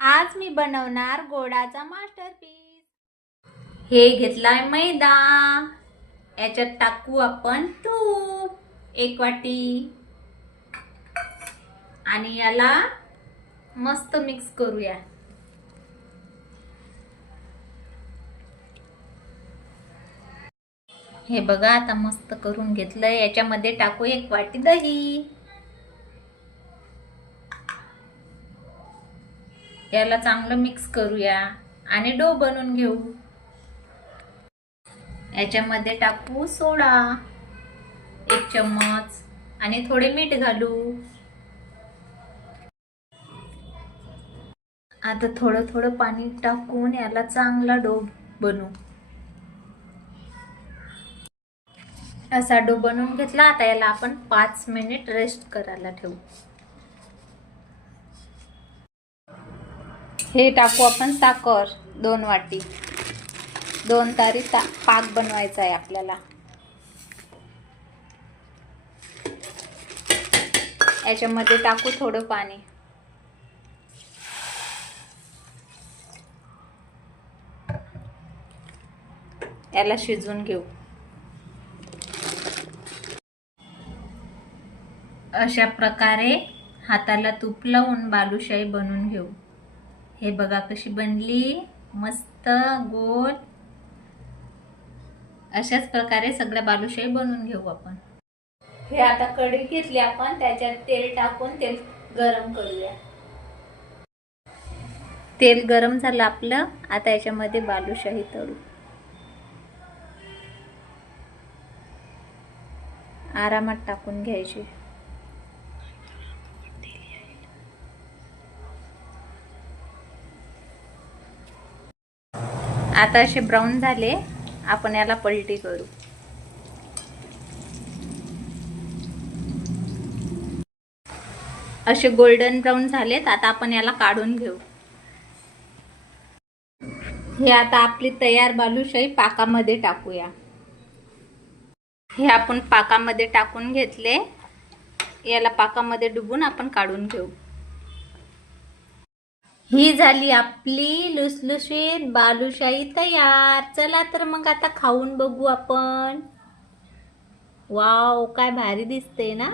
आज मी बनवणार गोडाचा मास्टरपीस। हे घेतलाय मैदा, याच्यात टाकू आपण तूप 1 वाटी आणि याला मस्त मिक्स करूया। हे बघा आता मस्त करून घेतलंय। याच्यामध्ये टाकू 1 वाटी दही। याला चांगलं मिक्स करूया आणि डो बनवून घेऊ। याच्यामध्ये टाकू सोडा 1 चम्मच आणि थोडे मीठ घालू। आता थोडं थोडं पाणी टाकून याला चांगला डो बनवू। असा डो बनवून घेतला। आता याला आपण 5 मिनिट रेस्ट करायला ठेवू। हे टाकू आपण साखर 2 वाटी। 2 तारी पाक बनवायचा आहे आपल्याला। याच्यामध्ये टाकू थोडं पाणी। याला शिजवून घेऊ। अशा प्रकारे हाताला तूप लावून बालुशाही बनवून घेऊ। हे बघा कशी बनली, मस्त गोल। अशाच प्रकारे सगळ्या बालुशाही बनवून घेऊ आपण। हे आता कढई घेतली आपण, त्याच्यात तेल टाकून तेल गरम करूया। तेल गरम झालं आपलं। आता याच्यामध्ये बालुशाही तळू। आरामात टाकून घ्यायची। आता असे ब्राऊन झाले, आपण याला पलटी करू। असे गोल्डन ब्राऊन झालेत। आता आपण याला काढून घेऊ। हे आता आपली तयार बालुशाही पाकामध्ये टाकूया। हे आपण पाकामध्ये टाकून घेतले। याला पाकामध्ये डुबून आपण काढून घेऊ। ही झाली आपली लुसलुशीत बालुशाही तयार। चला तर मग आता खाऊन बघू आपण। वाव, काय भारी दिसते ना।